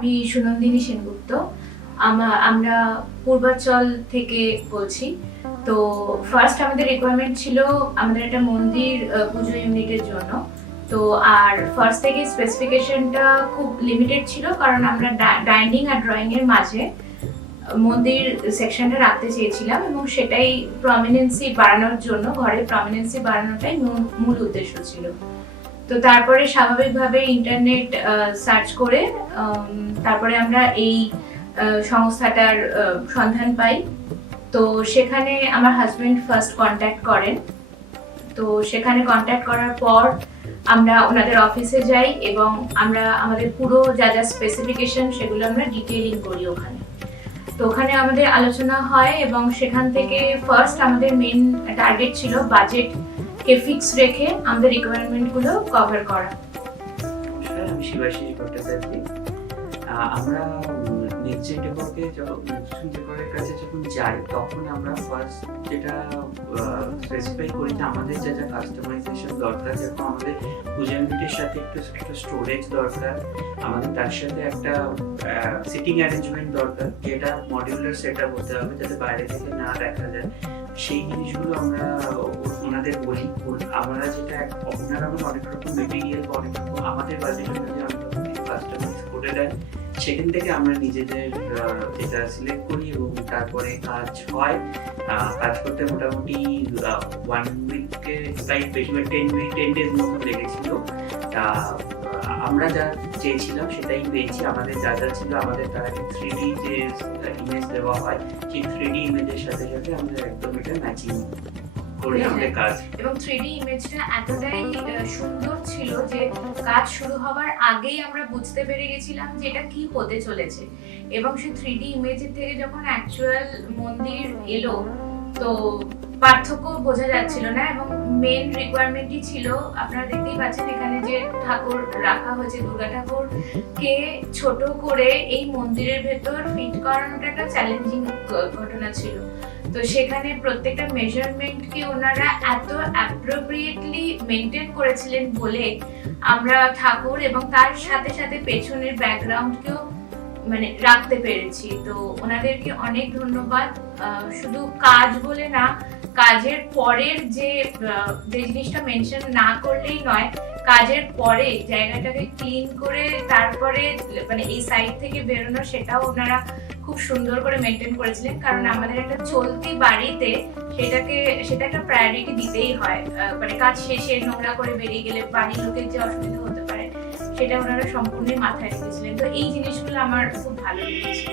আমি সুনন্দিনী সেনগুপ্ত। আমরা পূর্বাচল থেকে বলছি। তো ফার্স্ট আমাদের রিকোয়ারমেন্ট ছিল আমাদের একটা মন্দির পুজো ইউনিটের জন্য। তো আর ফার্স্ট থেকে স্পেসিফিকেশনটা খুব লিমিটেড ছিল, কারণ আমরা ডাইনিং আর ড্রয়িং এর মাঝে মন্দির সেকশনটা রাখতে চেয়েছিলাম, এবং সেটাই প্রমিনেন্সি বাড়ানোর জন্য, ঘরের প্রমিনেন্সি বাড়ানোটাই মূল উদ্দেশ্য ছিল। তো তারপরে স্বাভাবিকভাবে ইন্টারনেট সার্চ করে তারপরে আমরা এই সংস্থাটার সন্ধান পাই। তো সেখানে আমার হাজবেন্ড ফার্স্ট কন্ট্যাক্ট করেন। তো সেখানে কন্ট্যাক্ট করার পর আমরা ওনাদের অফিসে যাই এবং আমরা আমাদের পুরো যা যা স্পেসিফিকেশন সেগুলো আমরা ডিটেইলিং করি ওখানে। তো ওখানে আমাদের আলোচনা হয় এবং সেখান থেকে ফার্স্ট আমাদের মেন টার্গেট ছিল বাজেটকে ফিক্স রেখে আমাদের রিকোয়ারমেন্টগুলো কভার করা। আমি শিবাশিস ভট্টাচার্য। আমরা নেক্সট ডেকোরকে ডেকোরের কাছে যখন যাই তখন আমরা ফার্স্ট যেটা স্পেসিফাই করি যে আমাদের যা যা কাস্টমাইজেশন দরকার, যেরকম আমাদের পূজা ইউনিটের সাথে একটা স্টোরেজ দরকার, আমাদের তার সাথে একটা সিটিং অ্যারেঞ্জমেন্ট দরকার, যেটা মডিউলার সেট আপ হতে হবে যাতে বাইরে থেকে না দেখা যায়। সেই জিনিসগুলো আমরা ওনাদের বলি। আমরা যেটা ওনারা অনেক রকম মেটেরিয়াল বা অনেক রকম আমাদের বাজেটের মধ্যে অনেক রকম কাস্টমাইজ করে দেয়। সেখান থেকে আমরা নিজেদের এটা সিলেক্ট করি এবং তারপরে কাজ হয়। কাজ করতে মোটামুটি 1 উইকে প্রায় বেশি 10 ডেজ মতো লেগেছিল। আমরা যা চেয়েছিলাম সেটাই পেয়েছি। আমাদের যা যা ছিল আমাদের তার আগে 3D যে ইমেজ দেওয়া হয়, সেই 3D ইমেজের সাথে সাথে আমরা একদম এটা ম্যাচিং করে আমাদের কাজ। এবং 3D ইমেজটা এতটাই সুন্দর ছিল যে কাজ শুরু হওয়ার আগেই আমরা বুঝতে পেরে গেছিলাম যে এটা কি হতে চলেছে। এবং সেই 3D ইমেজের থেকে যখন অ্যাকচুয়াল মন্দির এলো, তো পার্থক্য বোঝা যাচ্ছিল না। এবং মেন রিকোয়ারমেন্টই ছিল, আপনারা দেখতেই পাচ্ছেন এখানে যে ঠাকুর রাখা হয়েছে, দুর্গা ঠাকুরকে ছোট করে এই মন্দিরের ভেতর ফিট করানোটা একটা চ্যালেঞ্জিং ঘটনা ছিল। তো সেখানে প্রত্যেকটা মেজারমেন্টকে ওনারা এত অ্যাপ্রোপ্রিয়েটলি মেনটেন করেছিলেন বলে আমরা ঠাকুর এবং তার সাথে সাথে পেছনের ব্যাকগ্রাউন্ডকেও মানে রাখতে পেরেছি। তো ওনাদেরকে অনেক ধন্যবাদ। শুধু কাজ বলে না, কাজের পরের যে জিনিসটা মেনশন না করলেই নয়, কাজের পরে জায়গাটাকে ক্লিন করে তারপরে মানে এই সাইড থেকে বেরোনো, সেটাও ওনারা খুব সুন্দর করে মেনটেন করেছিলেন। কারণ আমাদের একটা চলতি বাড়িতে সেটা একটা প্রায়োরিটি দিতেই হয়। মানে কাজ শেষে নোংরা করে বেরিয়ে গেলে বাড়ির লোকের যে অসুবিধা হতে পারে, সেটা ওনারা সম্পূর্ণই মাথায় রেখেছিলেন। তো এই জিনিসগুলো আমার খুব ভালো লেগেছে।